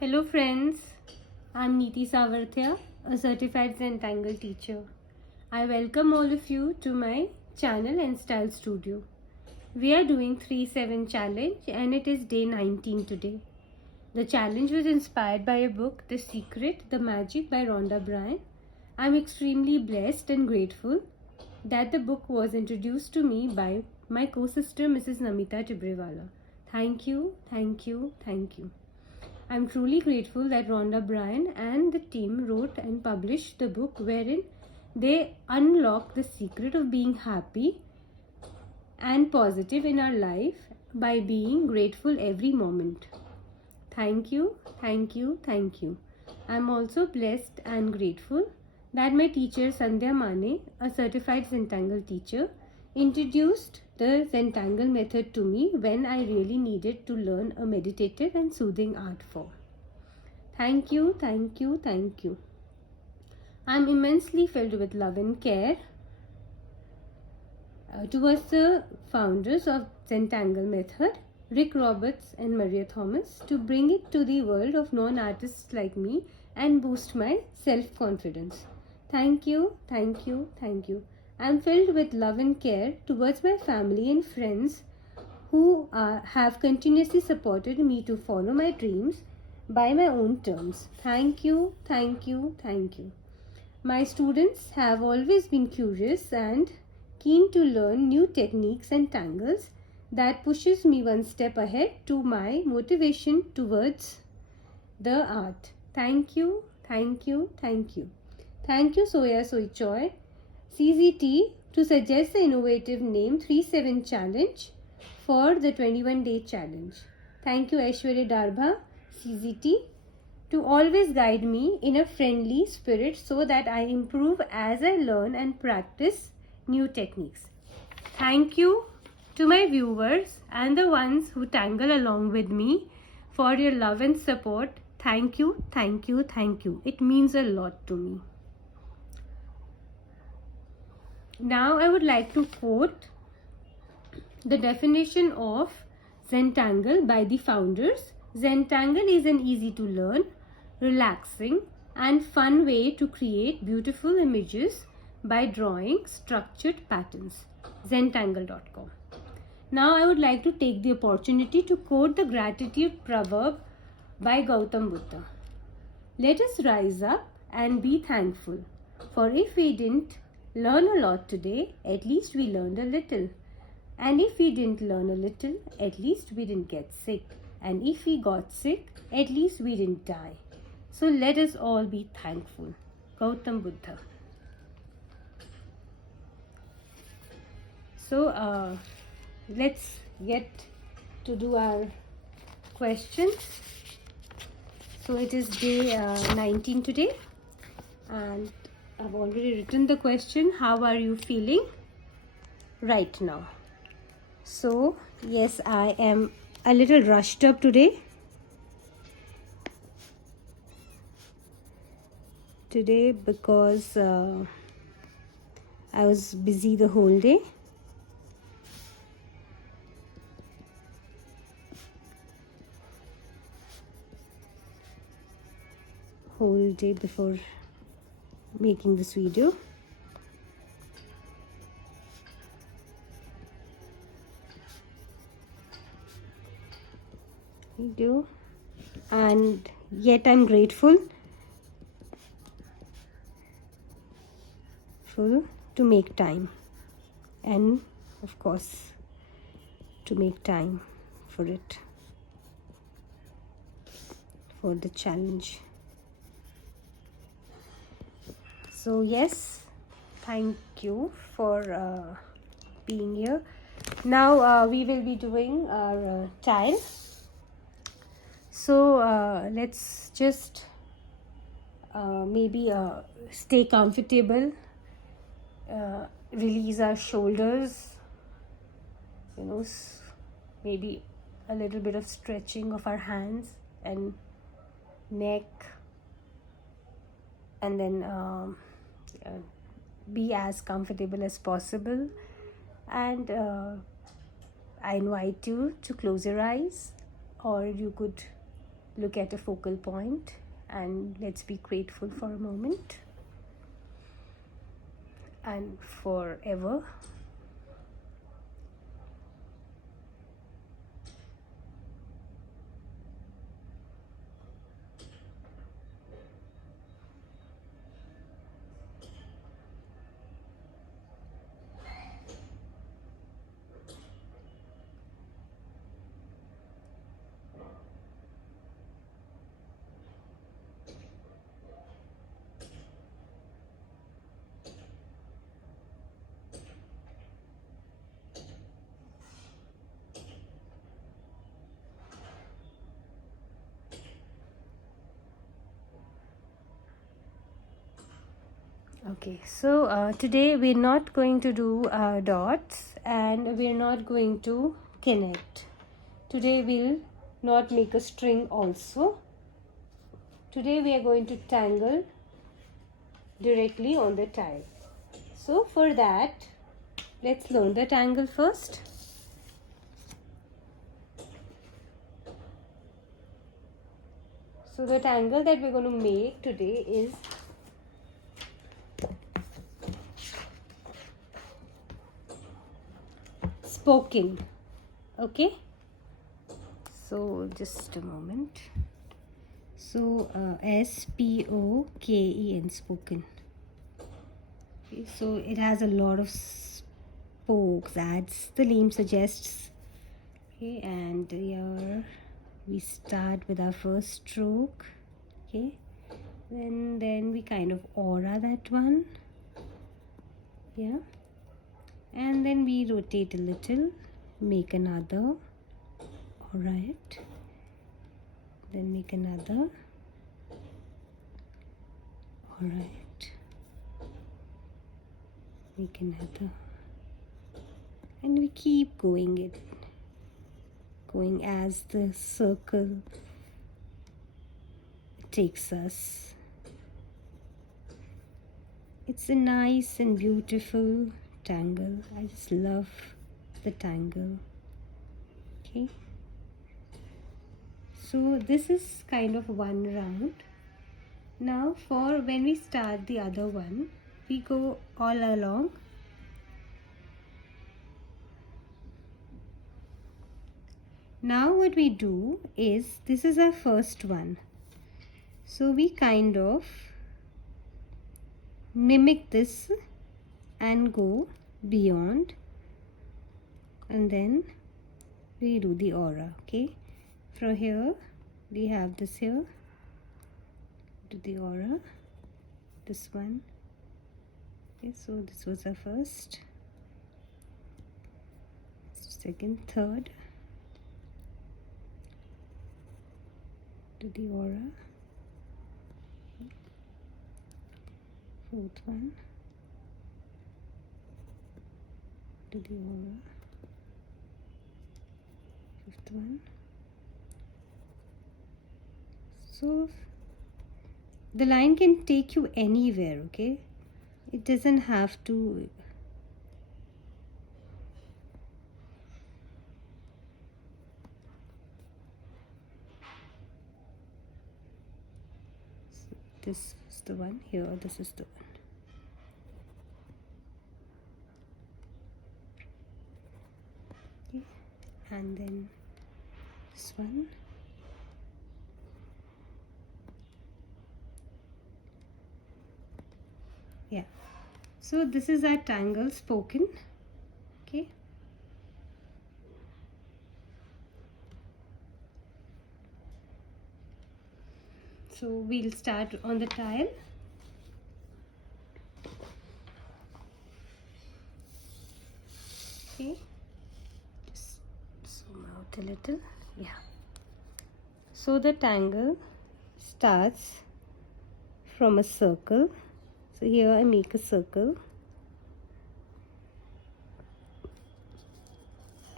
Hello friends, I'm Neeti Tibrewala, a certified Zentangle teacher. I welcome all of you to my channel and style studio. We are doing 3-7 challenge and it is day 19 today. The challenge was inspired by a book, The Secret, The Magic by Rhonda Byrne. I'm extremely blessed and grateful that the book was introduced to me by my co-sister Mrs. Namita Tibrewala. Thank you, thank you, thank you. I'm truly grateful that Rhonda Byrne and the team wrote and published the book wherein they unlock the secret of being happy and positive in our life by being grateful every moment. Thank you, thank you, thank you. I'm also blessed and grateful that my teacher Sandhya Mane, a certified Zentangle teacher, introduced the Zentangle method to me when I really needed to learn a meditative and soothing art form. Thank you, thank you, thank you. I'm immensely filled with love and care towards the founders of Zentangle method, Rick Roberts and Maria Thomas, to bring it to the world of non-artists like me and boost my self-confidence. Thank you, thank you, thank you. I'm filled with love and care towards my family and friends who have continuously supported me to follow my dreams by my own terms. Thank you, thank you, thank you. My students have always been curious and keen to learn new techniques and tangles that pushes me one step ahead to my motivation towards the art. Thank you, thank you, thank you. Thank you Soya Sohee Choi, CZT, to suggest the innovative name 3-7 challenge for the 21-day challenge. Thank you Aishwarya Darbha, CZT, to always guide me in a friendly spirit so that I improve as I learn and practice new techniques. Thank you to my viewers and the ones who tangle along with me for your love and support. Thank you, thank you, thank you. It means a lot to me. Now I would like to quote the definition of Zentangle by the founders. Zentangle is an easy to learn, relaxing and fun way to create beautiful images by drawing structured patterns. Zentangle.com. Now I would like to take the opportunity to quote the gratitude proverb by Gautam Buddha. Let us rise up and be thankful, for if we didn't learn a lot today, at least we learned a little. And if we didn't learn a little, at least we didn't get sick. And if we got sick, at least we didn't die. So let us all be thankful. Gautam Buddha. So let's get to do our questions. So it is day 19 today and I've already written the question, how are you feeling right now? So yes, I am a little rushed up today. Because I was busy the whole day. Before making this video. And yet I'm grateful to make time, and of course to make time for it, for the challenge. So yes, thank you for being here. Now we will be doing our tile. So let's just maybe stay comfortable, release our shoulders, maybe a little bit of stretching of our hands and neck, and then be as comfortable as possible. And I invite you to close your eyes, or you could look at a focal point and let's be grateful for a moment and forever. Okay, so today we're not going to do dots and we're not going to connect. Today we'll not make a string also. Today we are going to tangle directly on the tile. So for that, let's learn the tangle first. So the tangle that we're going to make today is spoken. Okay, so just a moment. So SPOKEN, spoken. Okay, so it has a lot of spokes, as the name suggests. Okay, and here we start with our first stroke. Okay, then we kind of aura that one. Yeah, and then we rotate a little, make another. All right, then make another. All right, make another, and we keep going as the circle takes us. It's a nice and beautiful tangle. I just love the tangle. Okay, so this is kind of one round. Now for when we start the other one, we go all along. Now what we do is, this is our first one, so we kind of mimic this and go beyond, and then we do the aura. Okay, from here we have this here, do the aura, this one. Okay, so this was our first, second, third, do the aura, fourth one, do the aura, fifth one. So the line can take you anywhere. Okay, it doesn't have to. So this is the one here, this is the one. Okay, and then this one. Yeah, so this is our tangle spoken. Okay, so we'll start on the tile. Okay, just zoom out a little. Yeah, so the tangle starts from a circle. So here I make a circle,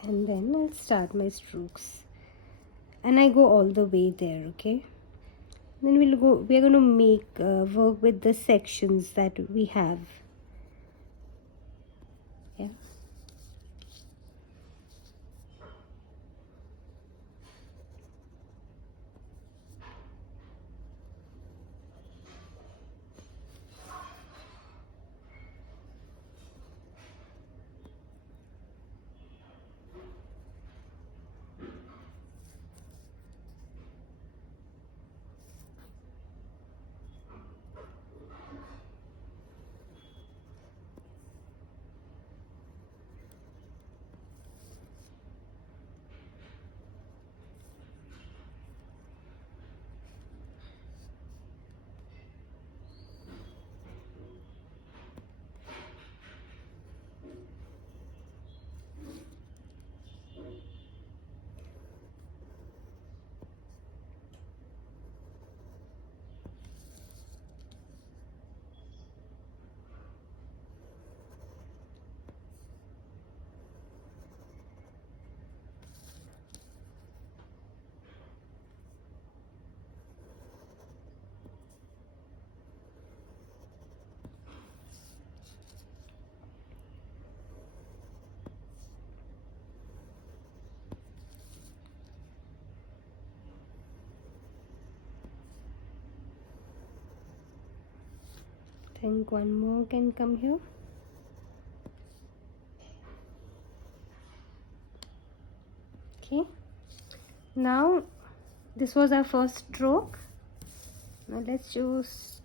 and then I'll start my strokes, and I go all the way there. Okay, then we're going to make work with the sections that we have. Yeah, think one more can come here. Okay, now this was our first stroke. Now let's just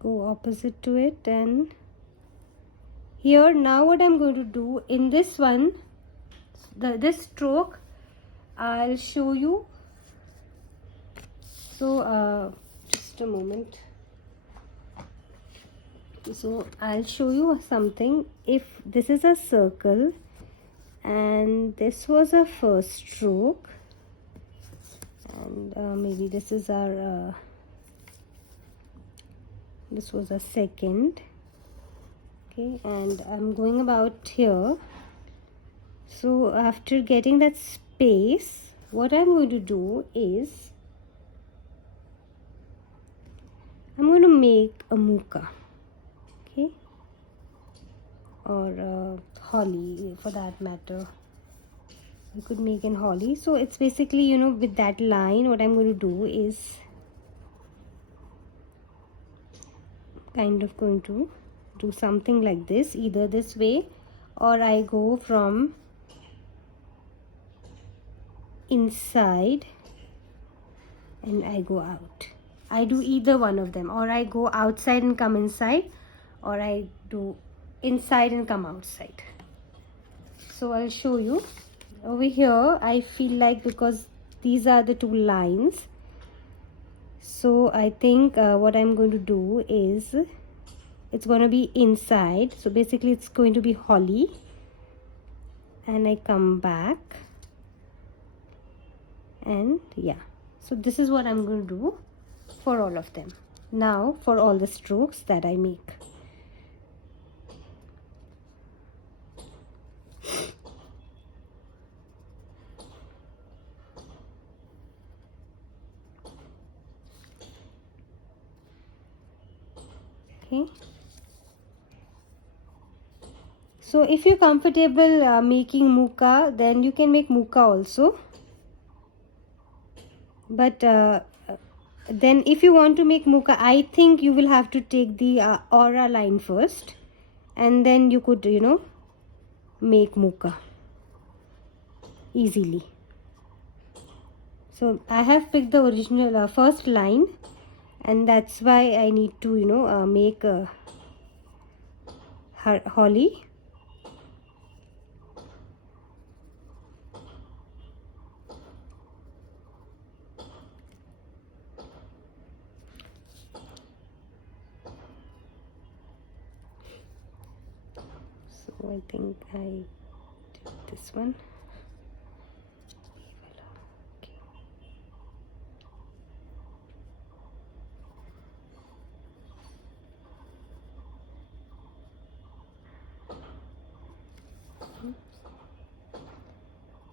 go opposite to it, and here now what I'm going to do in this one, this stroke, I'll show you. So just a moment. So I'll show you something. If this is a circle and this was a first stroke, and maybe this is our this was a second. Okay, and I'm going about here. So after getting that space, what I'm going to do is I'm going to make a muka, okay, or holly for that matter. You could make an holly. So it's basically, you know, with that line, what I'm going to do is kind of going to do something like this, either this way, or I go from inside and I go out. I do either one of them, or I go outside and come inside, or I do inside and come outside. So I'll show you. Over here I feel like, because these are the two lines, so I think what I'm going to do is it's going to be inside. So basically it's going to be holly, and I come back, and yeah, so this is what I'm going to do for all of them. Now for all the strokes that I make. Okay, so if you're comfortable making muka, then you can make muka also, but then if you want to make muka, I think you will have to take the aura line first, and then you could, you know, make muka easily. So I have picked the original first line, and that's why I need to, you know, make a holly. So I think I did this one.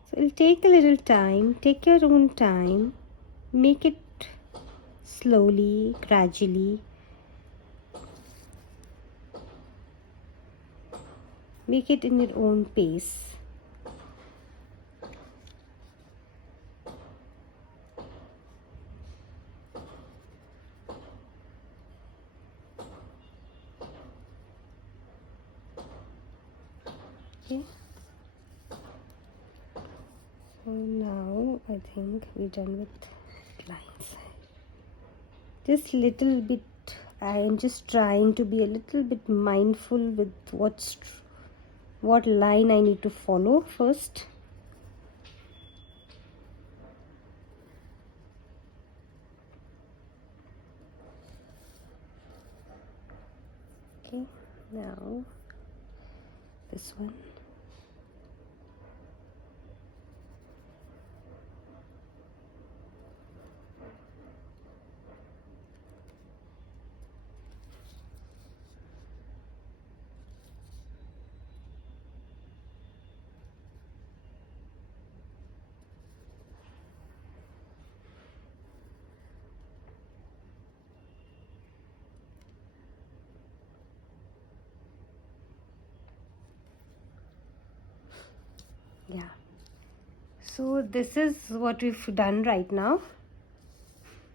So it'll take a little time. Take your own time. Make it slowly, gradually. Make it in your own pace. Okay. So now I think we're done with lines. Just little bit, I am just trying to be a little bit mindful with what line I need to follow first. Okay, now this one. Yeah, so this is what we've done right now.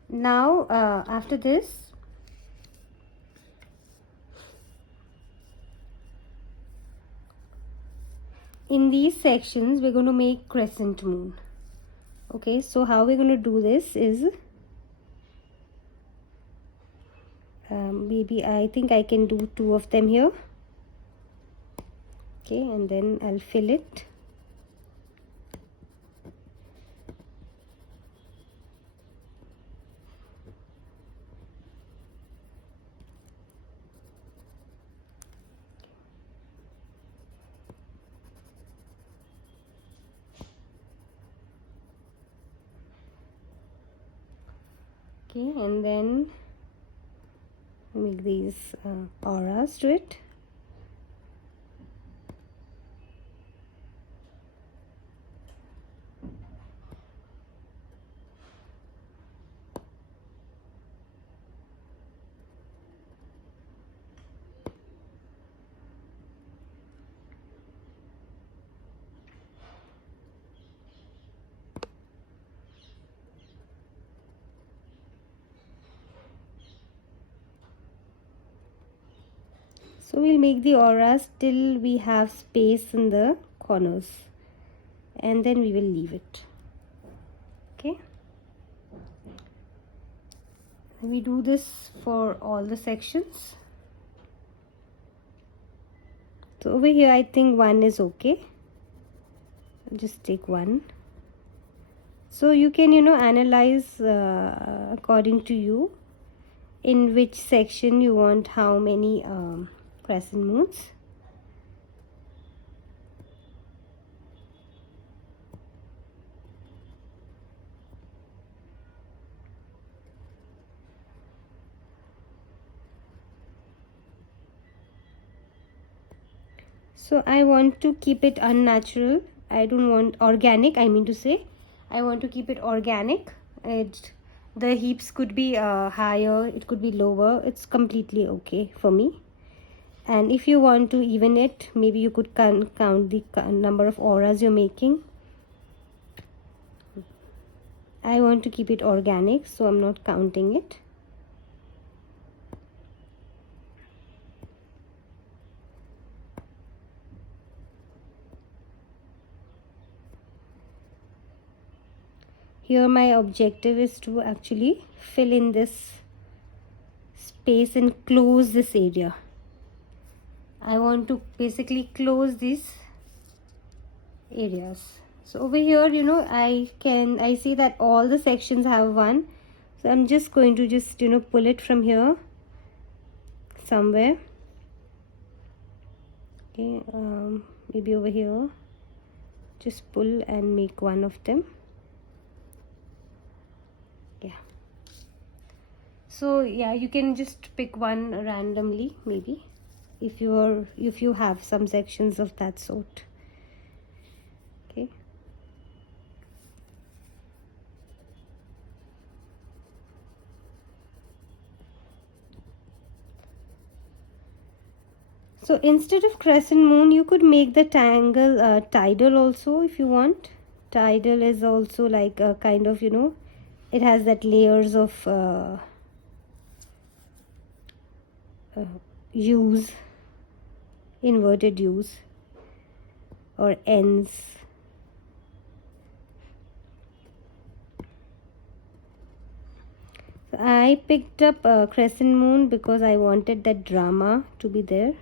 Now after this in these sections we're going to make crescent moon. Okay, so how we're going to do this is maybe I think I can do 2 of them here. Okay, and then I'll fill it. Okay, and then make these auras to it. So we'll make the auras till we have space in the corners, and then we will leave it. Okay, we do this for all the sections. So over here I think 1 is okay. Just take 1. So you can analyze according to you in which section you want how many crescent moons. So I want to keep it unnatural. I don't want organic, I mean to say. I want to keep it organic. The heaps could be higher, it could be lower. It's completely okay for me. And if you want to even it, maybe you could count the number of auras you're making. I want to keep it organic, so I'm not counting it. Here my objective is to actually fill in this space and close this area. I want to basically close these areas. So over here, I see that all the sections have 1. So I'm just going to just pull it from here somewhere. Okay, maybe over here. Just pull and make 1 of them. Yeah. So yeah, you can just pick 1 randomly, maybe, if you have some sections of that sort. Okay. So instead of crescent moon, you could make the tangle tidal also if you want. Tidal is also like a kind of, it has that layers of U's, inverted U's or N's. So I picked up a crescent moon because I wanted that drama to be there.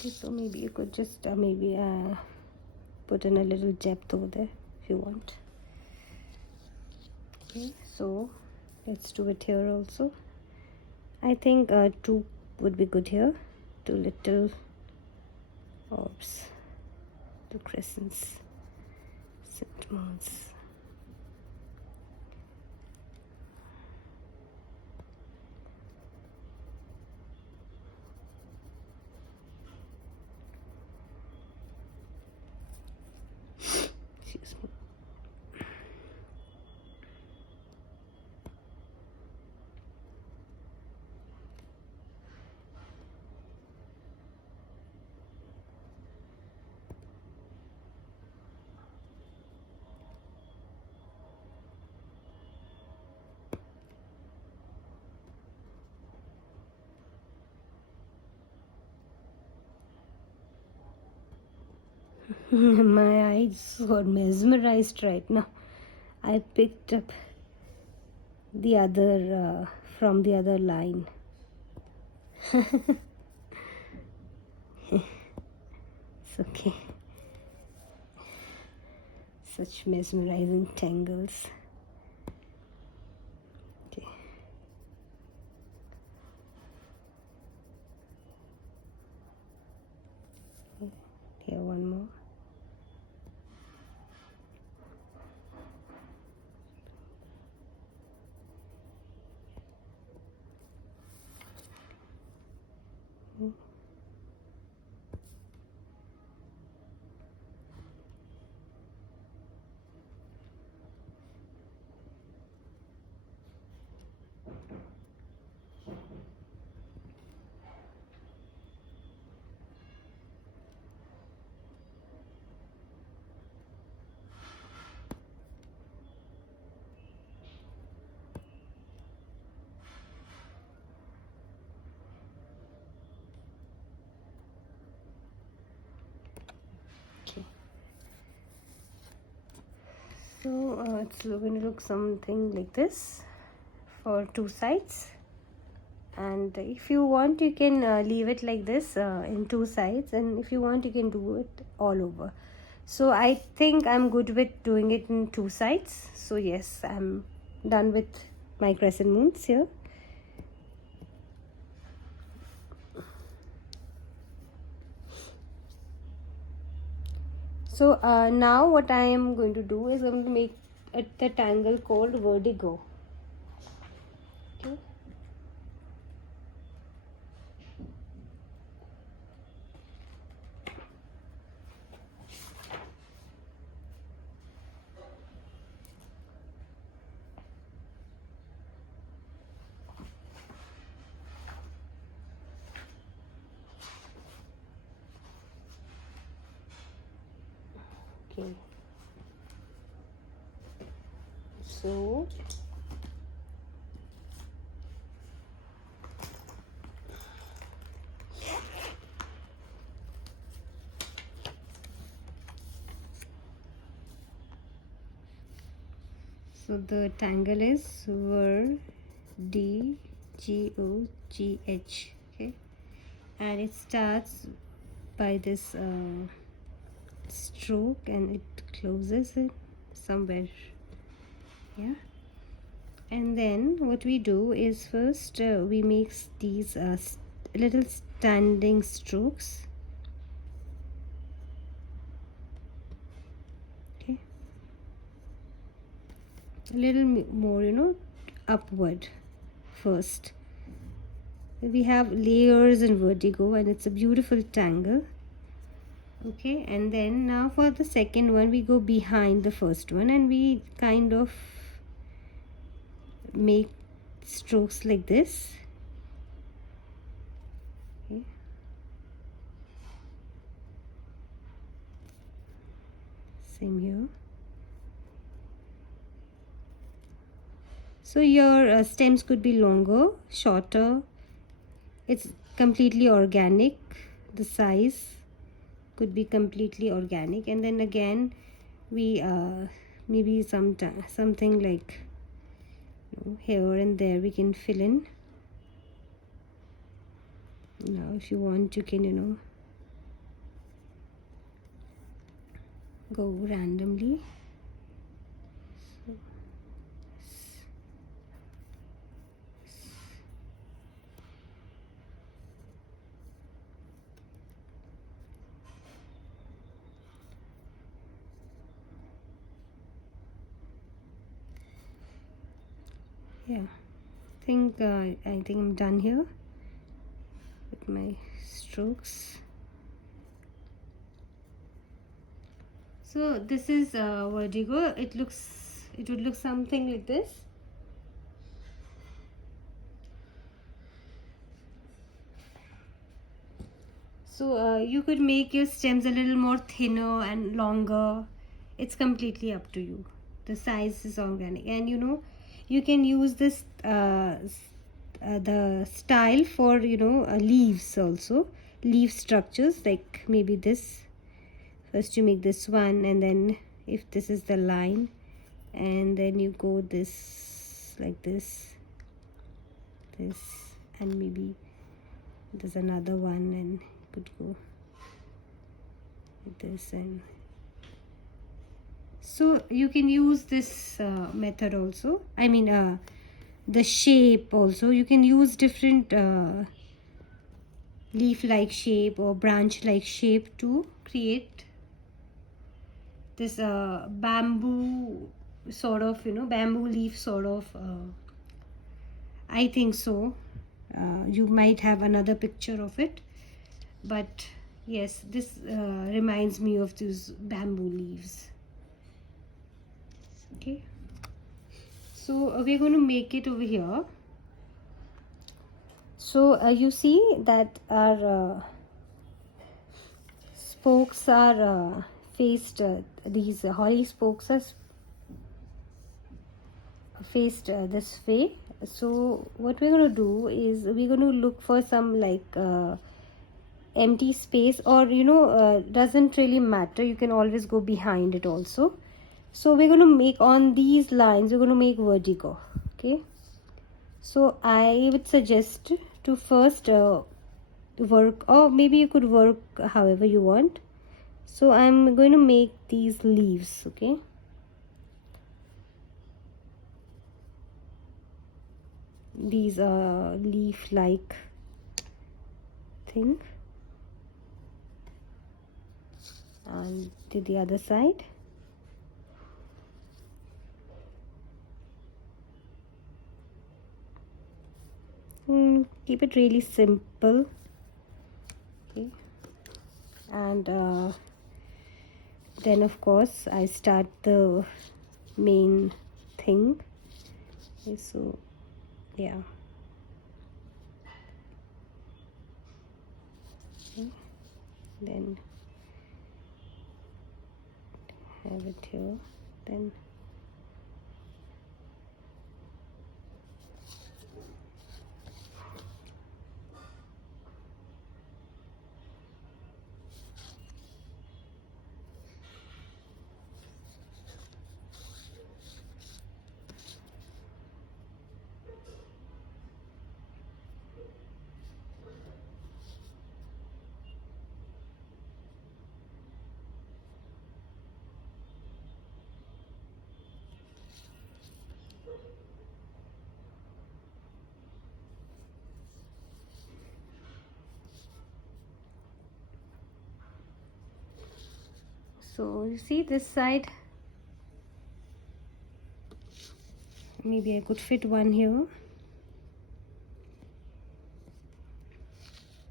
Okay, so maybe you could just put in a little depth over there if you want. Okay, so let's do it here also. I think 2 would be good here. 2 little orbs, 2 crescents, crescent moons. My eyes got mesmerized right now. I picked up the other from the other line. It's okay. Such mesmerizing tangles. Okay. Here, one more. So it's going to look something like this for two sides, and if you want you can leave it like this in two sides, and if you want you can do it all over. So I think I'm good with doing it in two sides. So yes, I'm done with my crescent moons here. So now what I am going to do is I'm going to make the tangle called verdigogh. Okay. Okay. So the tangle is verdigogh, okay, and it starts by this stroke and it closes it somewhere, yeah. And then what we do is first we make these little standing strokes, okay, a little more upward first. We have layers in verdigogh and it's a beautiful tangle, okay. And then now for the second one we go behind the first one and we kind of make strokes like this, okay. Same here. So your stems could be longer, shorter. It's completely organic. The size could be completely organic. And then again we maybe something like here and there we can fill in. Now if you want you can go randomly. Yeah, I think I'm done here with my strokes. So this is verdigogh. It would look something like this. So you could make your stems a little more thinner and longer. It's completely up to you. The size is organic, and you can use this the style for leaves also, leaf structures like maybe this First you make this one, and then if this is the line, and then you go this like this, and maybe there's another one, and you could go like this. And so you can use this method also. I mean the shape also. You can use different leaf like shape or branch like shape to create this bamboo sort of, bamboo leaf sort of. I think so. You might have another picture of it, but yes, this reminds me of these bamboo leaves. Okay, so we're going to make it over here. So you see that our spokes are faced, these holly spokes are faced this way. So what we're going to do is we're going to look for some like empty space, or doesn't really matter, you can always go behind it also. So we're going to make on these lines, we're going to make verdigogh. Okay, so I would suggest to first work, or maybe you could work however you want. So I'm going to make these leaves. Okay, these leaf like thing, and to the other side. Keep it really simple. Okay, and then of course I start the main thing. Okay, so yeah. Okay, then have it here, then so you see this side, maybe I could fit one here.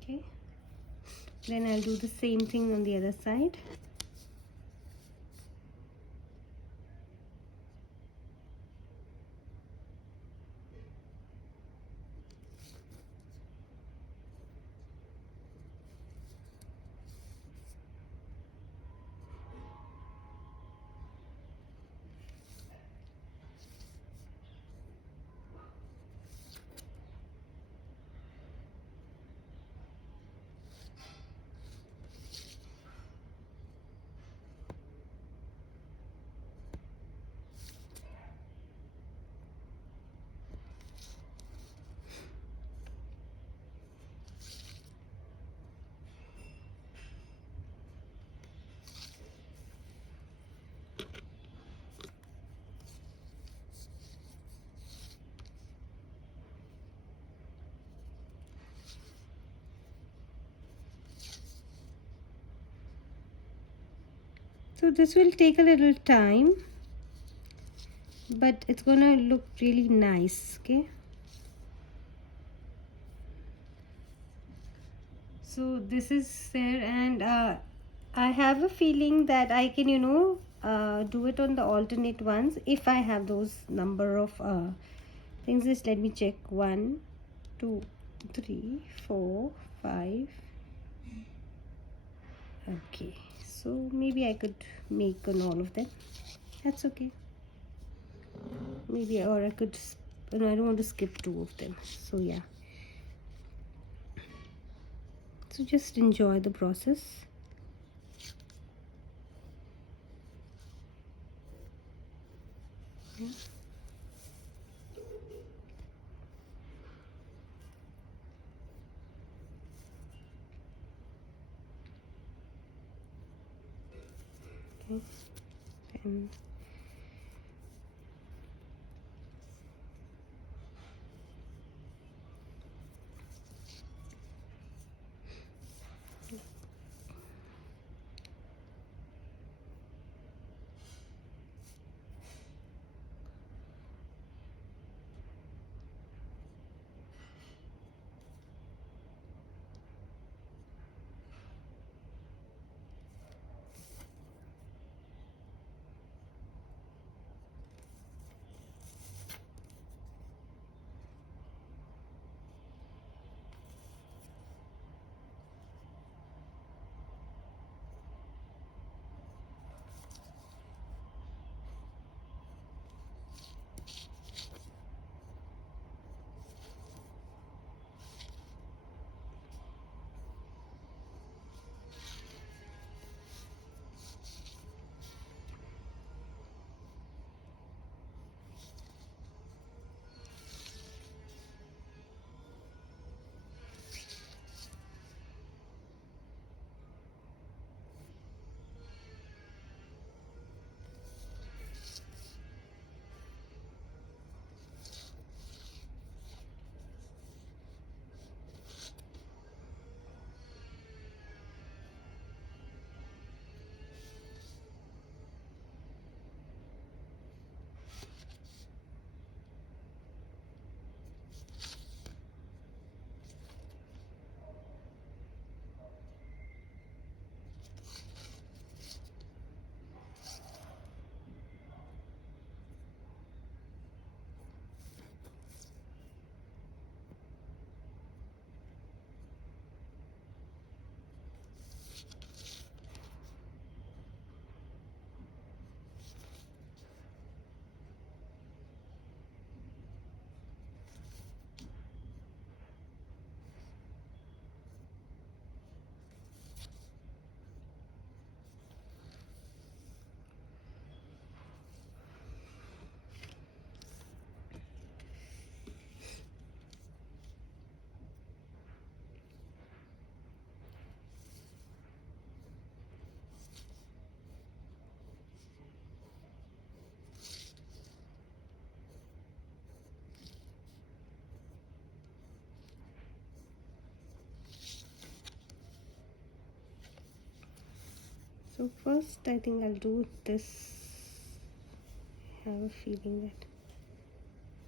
Okay, then I'll do the same thing on the other side. So this will take a little time, but it's gonna look really nice. Okay, so this is there, and I have a feeling that I can do it on the alternate ones if I have those number of things. Just let me check. 1 2 3 4 5. Okay, so maybe I could make on all of them. That's okay. Maybe, or I could, I don't want to skip 2 of them. So yeah, so just enjoy the process. Yeah. Okay. Then so first I think I'll do this. I have a feeling that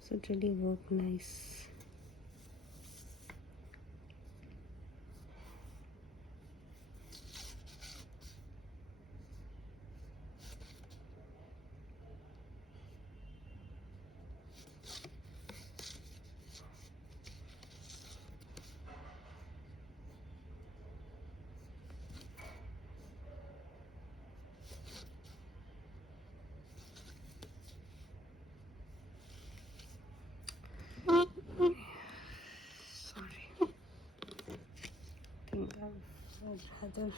this would really work nice. Sorry. I think I'd rather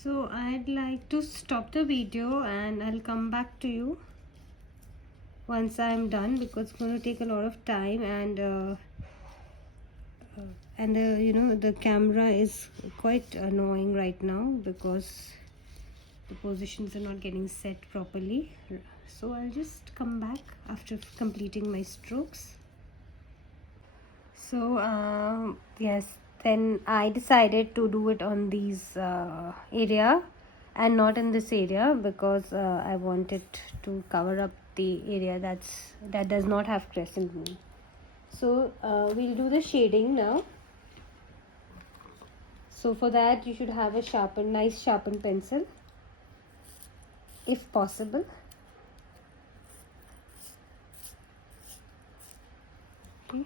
So I'd like to stop the video and I'll come back to you once I'm done, because it's going to take a lot of time, and you know, the camera is quite annoying right now because the positions are not getting set properly. So I'll just come back after completing my strokes. So yes, then I decided to do it on these area and not in this area, because I wanted to cover up the area that does not have crescent moon. So we'll do the shading now. So for that you should have a nice sharpened pencil if possible. Okay.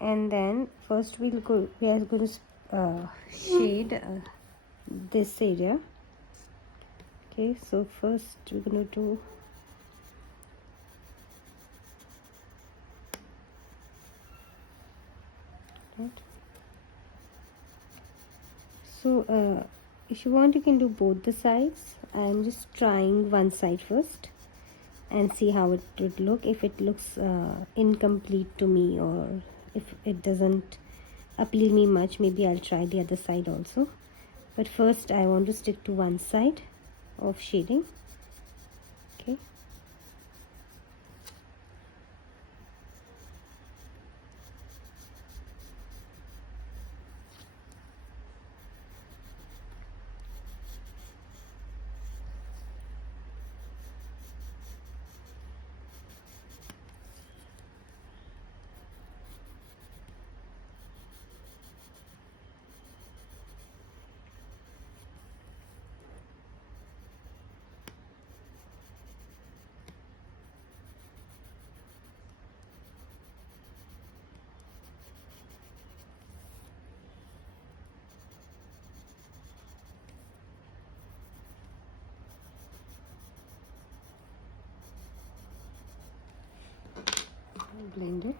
And then first we are going to shade this area. Okay, so first we're going to do that. So if you want, you can do both the sides. I'm just trying one side first and see how it would look. If it looks incomplete to me, or if it doesn't appeal me much, maybe I'll try the other side also. But first I want to stick to one side of shading. Okay. Blend it.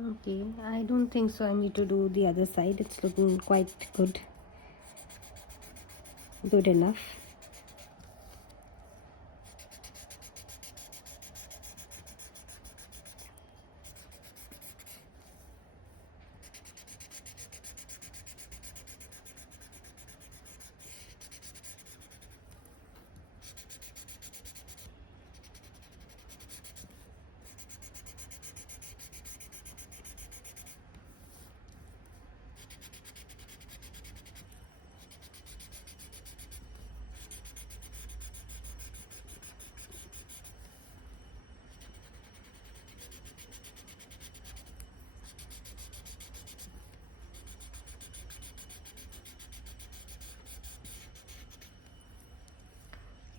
Okay, I don't think so I need to do the other side. It's looking quite good enough.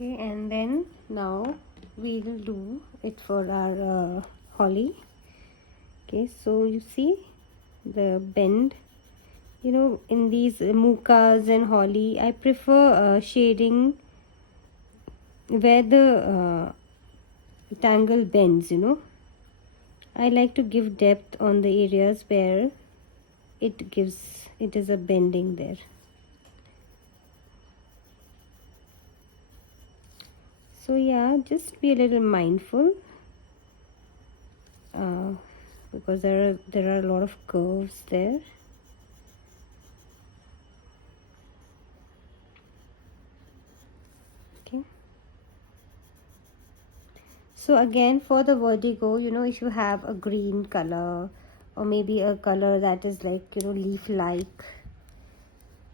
Okay, and then now we'll do it for our holly. Okay, so you see the bend, you know, in these mukas and holly, I prefer shading where the tangle bends, you know. I like to give depth on the areas where it is a bending there. So yeah, just be a little mindful because there are a lot of curves there. Okay. So again, for the vertigo, you know, if you have a green color or maybe a color that is like, you know, leaf-like,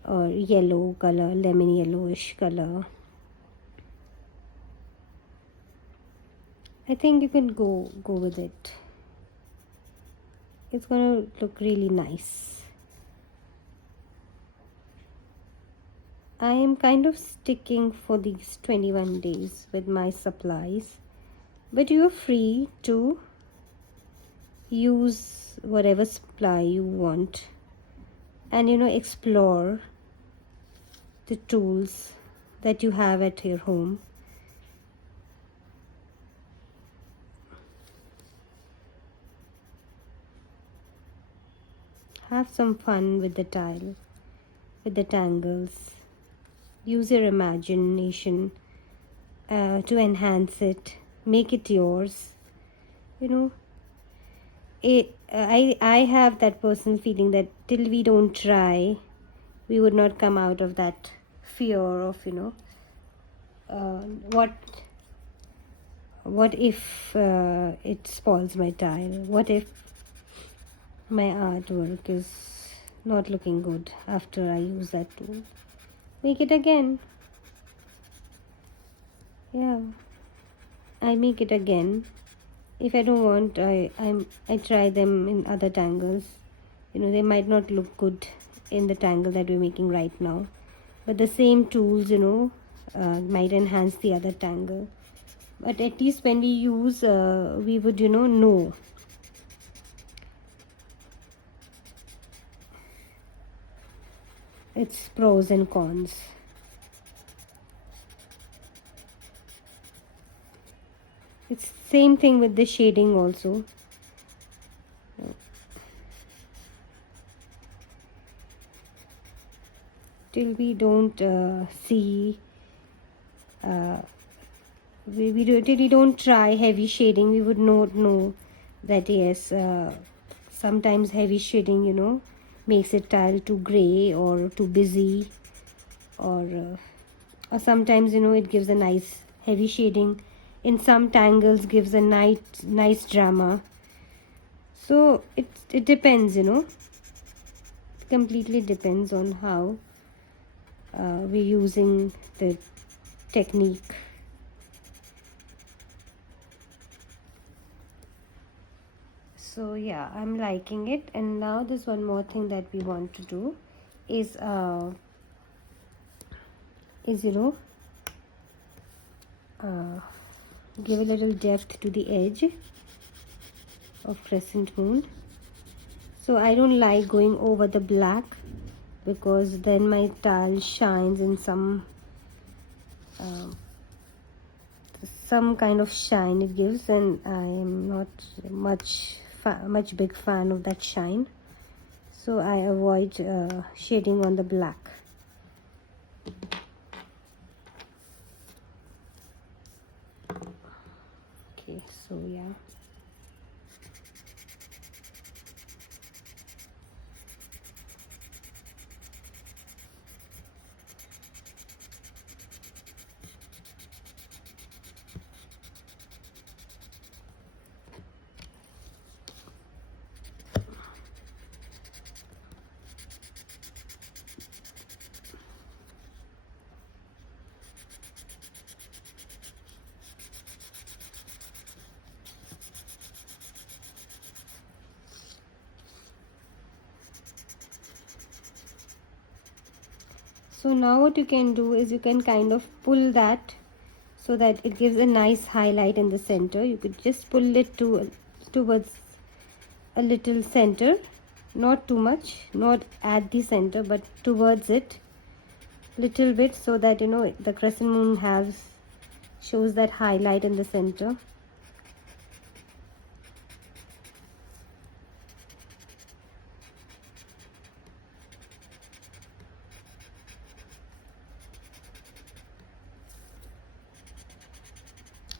or yellow color, lemon yellowish color, I think you can go with it. It's gonna look really nice. I am kind of sticking for these 21 days with my supplies, but you're free to use whatever supply you want and explore the tools that you have at your home. Have some fun with the tile, with the tangles. Use your imagination to enhance it, make it yours. I have that personal feeling that till we don't try, we would not come out of that fear of what if it spoils my tile, what if my artwork is not looking good after I use that tool. Make it again. Yeah, I make it again. If I don't want, I try them in other tangles. They might not look good in the tangle that we're making right now, but the same tools might enhance the other tangle. But at least when we use, we would know its pros and cons. It's same thing with the shading also. Till we don't see till we don't try heavy shading, we would not know that yes, sometimes heavy shading makes it tile too gray or too busy, or sometimes it gives a nice heavy shading in some tangles, gives a nice drama. So it depends, it completely depends on how we're using the technique. So yeah, I'm liking it. And now there's one more thing that we want to do is give a little depth to the edge of crescent moon. So I don't like going over the black, because then my tile shines in some kind of shine it gives, and I am not much big fan of that shine. So I avoid shading on the black. Okay, so yeah. So now what you can do is you can kind of pull that so that it gives a nice highlight in the center. You could just pull it towards a little center, not too much, not at the center, but towards it little bit, so that the crescent moon shows that highlight in the center.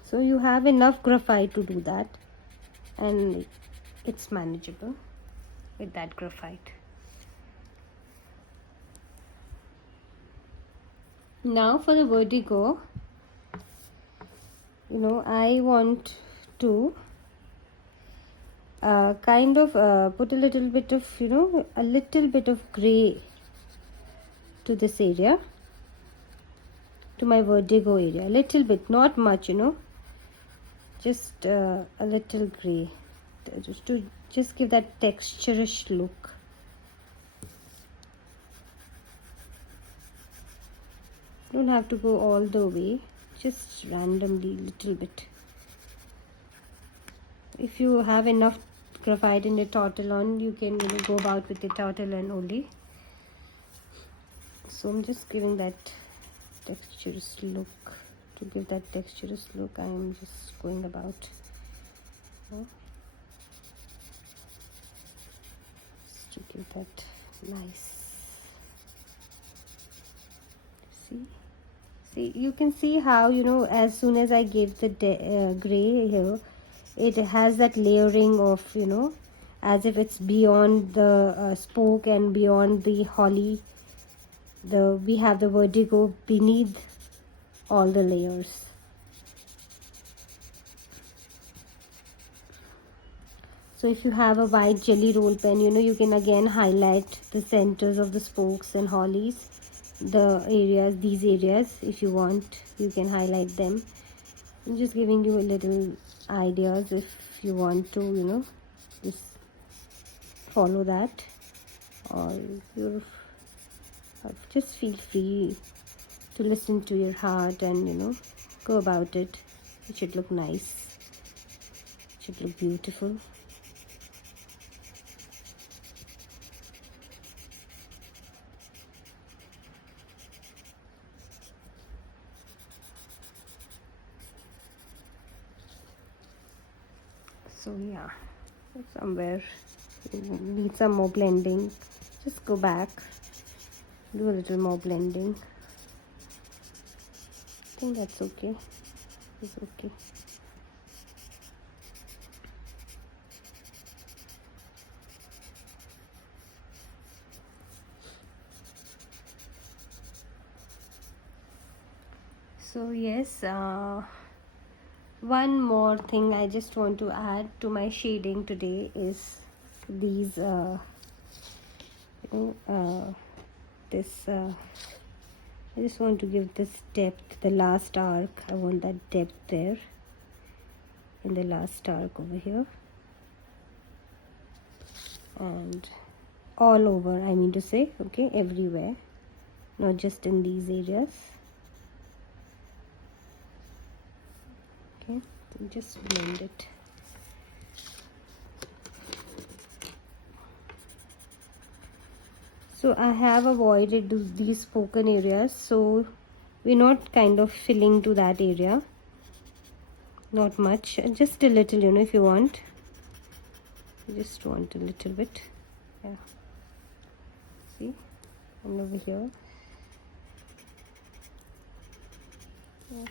So you have enough graphite to do that, and it's manageable with that graphite. Now for the verdigogh, I want to kind of put a little bit of gray to this area, to my verdigogh area, a little bit, not much, just a little gray, just give that texturish look. Don't have to go all the way, just randomly little bit. If you have enough graphite in your tortillon, you can go about with the tortillon only. So I'm just giving that texturous look. To give that texturous look, I'm just going about. Just to give that nice. See, you can see how as soon as I give the gray here, it has that layering of as if it's beyond the spoke and beyond the holly. We have the verdigogh beneath all the layers. So if you have a white jelly roll pen, you can again highlight the centers of the spokes and hollies, these areas. If you want, you can highlight them. I'm just giving you a little ideas. If you want to just follow that, or just feel free to listen to your heart and go about it. It should look nice, it should look beautiful. So yeah, somewhere you need some more blending. Just go back, do a little more blending. I think that's okay. It's okay. So yes, one more thing I just want to add to my shading today is these this I just want to give this depth, the last arc. I want that depth there in the last arc over here, and all over, I mean to say, okay, everywhere, not just in these areas. Okay, so just blend it. So I have avoided these spoken areas, so we're not kind of filling to that area, not much, just a little, if you want, just want a little bit. Yeah, see, and over here. Yeah.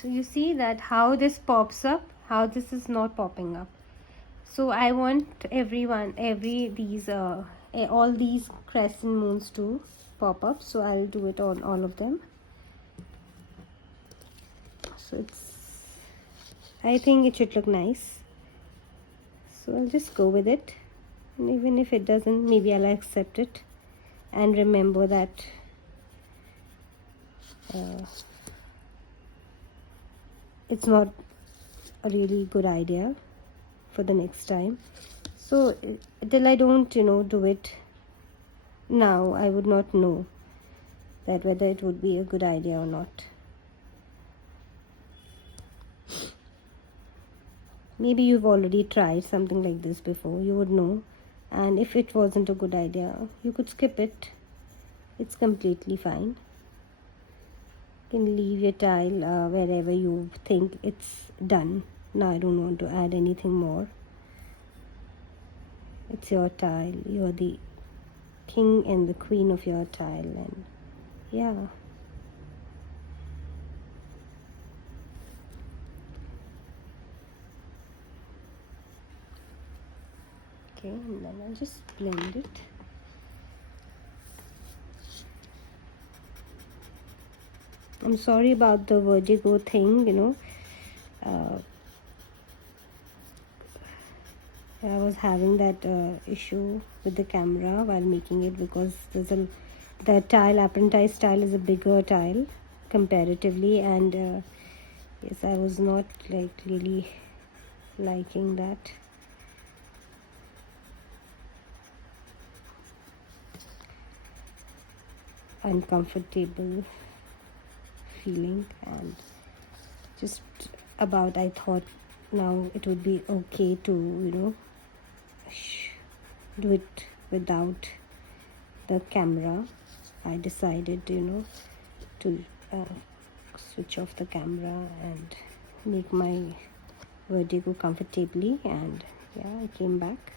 So you see that how this pops up, how this is not popping up. So I want all these crescent moons to pop up. So I'll do it on all of them. So I think it should look nice. So I'll just go with it. And even if it doesn't, maybe I'll accept it. And remember that it's not a really good idea for the next time. So till I don't do it now, I would not know that whether it would be a good idea or not. Maybe you've already tried something like this before, you would know, and if it wasn't a good idea, you could skip it. It's completely fine. You can leave your tile wherever you think it's done. Now I don't want to add anything more. It's your tile. You're the king and the queen of your tile, and yeah. Okay, and then I'll just blend it. I'm sorry about the vertigo thing, I was having that issue with the camera while making it, because the tile, apprentice tile, is a bigger tile comparatively, and Yes, I was not like really liking that. Uncomfortable feeling, and just about I thought now it would be okay to do it without the camera. I decided to switch off the camera and make my vertigo comfortably, and yeah, I came back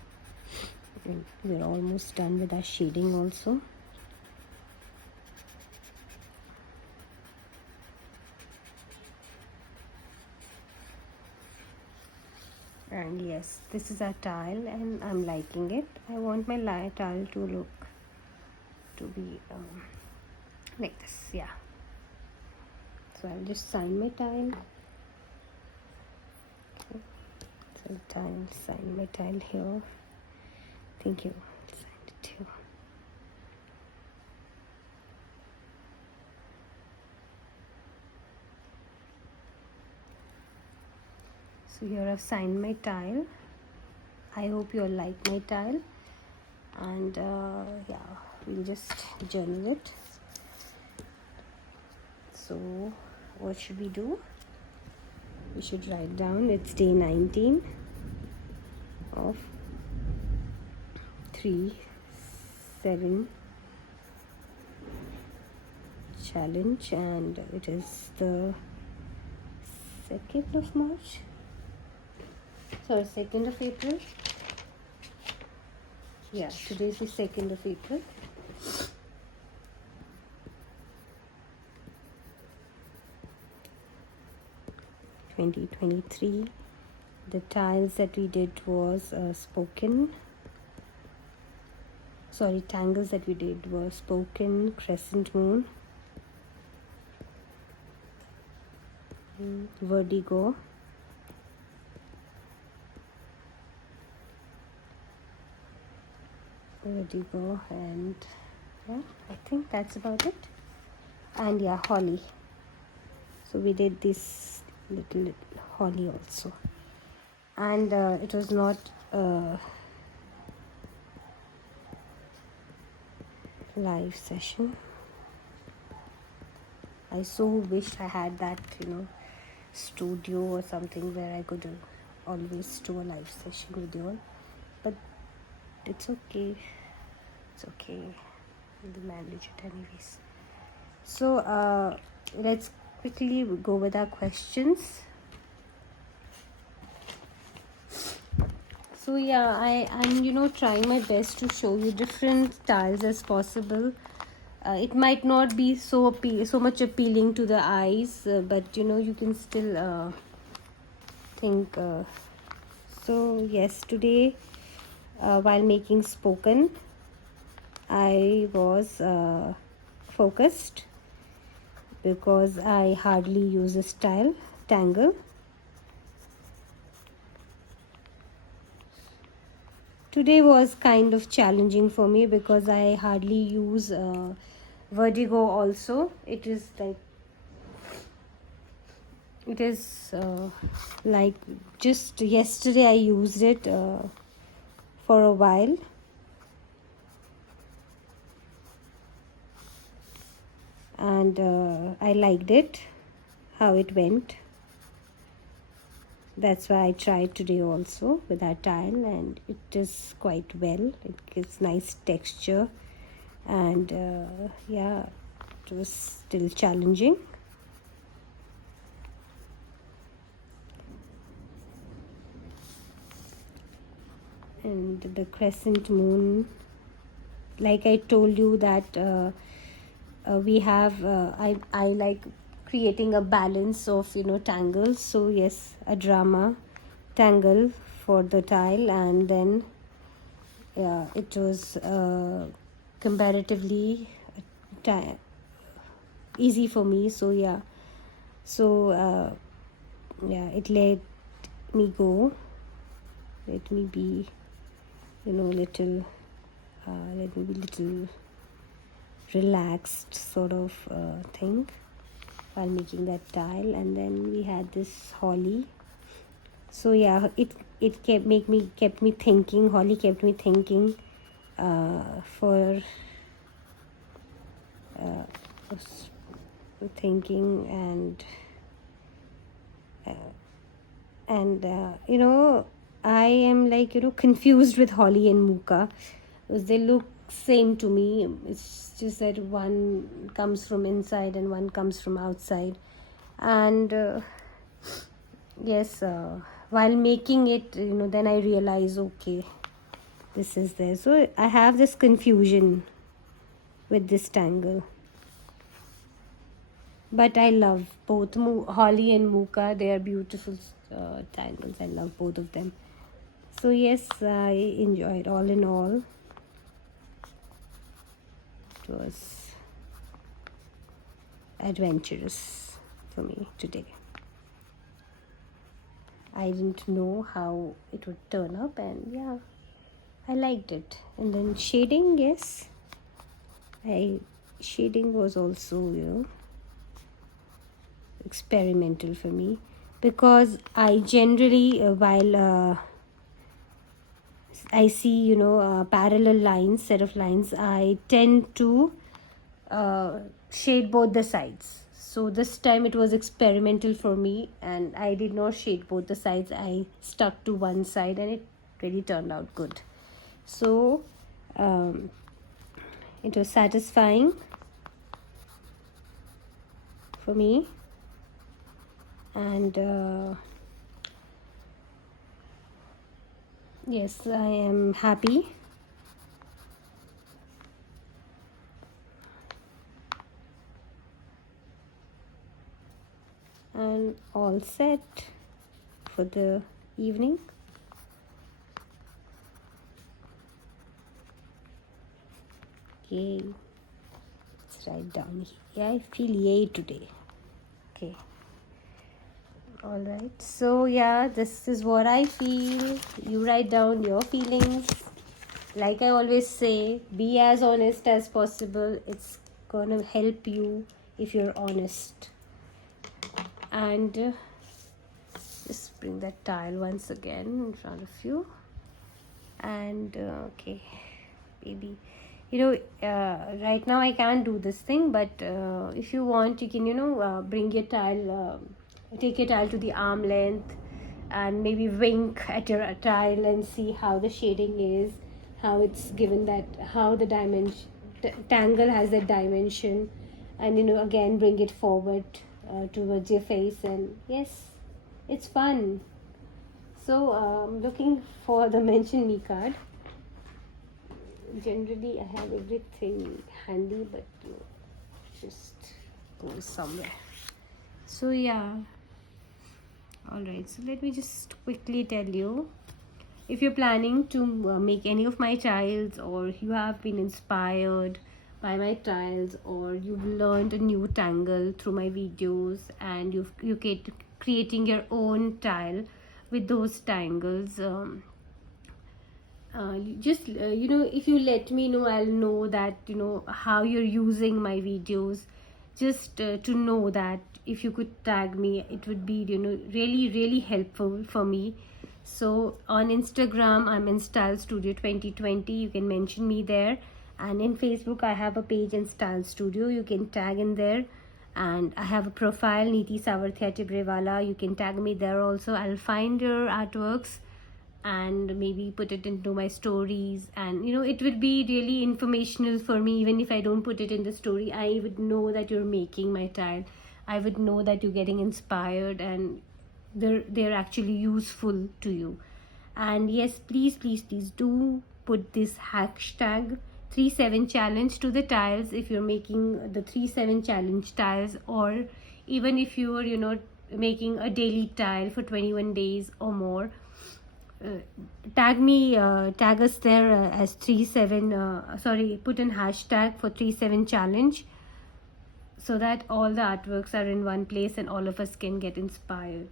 and we're almost done with our shading also. And yes, this is our tile and I'm liking it. I want my tile to look to be like this. Yeah, so I'll just sign my tile. Okay. So sign my tile here. Thank you. I'll sign it here. So here I've signed my tile. I hope you all like my tile, and yeah, we'll just journal it. So what should we do? We should write down it's day 19 of 3-7 challenge, and it is the 2nd of March. Sorry, 2nd of April. Yeah, today is the 2nd of April. (2023). The tiles that we did was tangles that we did were spoken, crescent moon, verdigogh, and yeah, I think that's about it. And yeah, holly. So we did this little holly also, and it was not live session. I so wish I had that studio or something where I could always do a live session with you all, but it's okay. We'll manage it anyways. So let's quickly go with our questions. So yeah, I'm trying my best to show you different tiles as possible. It might not be so much appealing to the eyes, but you can still think. So yes, today while making spoken, I was focused because I hardly use this tangle. Today was kind of challenging for me because I hardly use verdigogh also. It is like just yesterday I used it for a while. And I liked it, how it went. That's why I tried today also with our tile, and it is quite well. It gives nice texture, and yeah, it was still challenging. And the crescent moon, like I told you that we have I like creating a balance of tangles. So yes, a drama tangle for the tile, and then yeah, it was comparatively easy for me. So yeah, yeah, it let me go, let me be little relaxed sort of thing. while making that tile. And then we had this holly. So yeah, it kept me thinking. Holly kept me thinking for thinking and you know, I am like, you know, confused with holly and muka because they look same to me. It's just that one comes from inside and one comes from outside. And yes, while making it, you know, then I realize, okay, this is there. So I have this confusion with this tangle, but I love both holly and muka. They are beautiful tangles. I love both of them. So yes, I enjoyed. All in all, it was adventurous for me today. I didn't know how it would turn up, and yeah, I liked it. And then shading, yes, shading was also, you know, experimental for me, because I generally while I see, you know, parallel lines, set of lines, I tend to shade both the sides. So this time it was experimental for me, and I did not shade both the sides. I stuck to one side, and it really turned out good. So it was satisfying for me, and yes, I am happy. And all set for the evening. Okay, let's write down here. I feel yay today. Okay. All right. So yeah, this is what I feel. You write down your feelings. Like I always say, be as honest as possible. It's gonna help you if you're honest. And just bring that tile once again in front of you. And okay, maybe, you know, right now I can't do this thing, but if you want, you can, you know, bring your tile, take your tile to the arm length and maybe wink at your tile and see how the shading is, how it's given, that how the dimension tangle has that dimension, and, you know, again bring it forward towards your face. And yes, it's fun. So I'm looking for the mention me card. Generally I have everything handy, but you know, just goes somewhere. So yeah, all right, so let me just quickly tell you, if you're planning to make any of my tiles, or you have been inspired by my tiles, or you've learned a new tangle through my videos, and you're creating your own tile with those tangles, just you know, if you let me know, I'll know that, you know, how you're using my videos. Just to know that, if you could tag me, it would be, you know, really helpful for me. So on Instagram, I'm Instilled Studio 2020. You can mention me there, and in Facebook I have a page, Instilled Studio. You can tag in there, and I have a profile, Neeti Tibrewala. You can tag me there also. I'll find your artworks and maybe put it into my stories, and, you know, it would be really informational for me. Even if I don't put it in the story, I would know that you're making my tile. I would know that you're getting inspired, and they're actually useful to you. And yes, please do put this hashtag 37 challenge to the tiles if you're making the 37 challenge tiles, or even if you're, you know, making a daily tile for 21 days or more. Tag us there as 37 put in hashtag for 37 challenge, so that all the artworks are in one place and all of us can get inspired.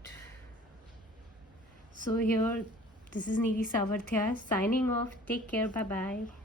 So here, this is Neeti Tibrewala signing off. Take care. Bye bye.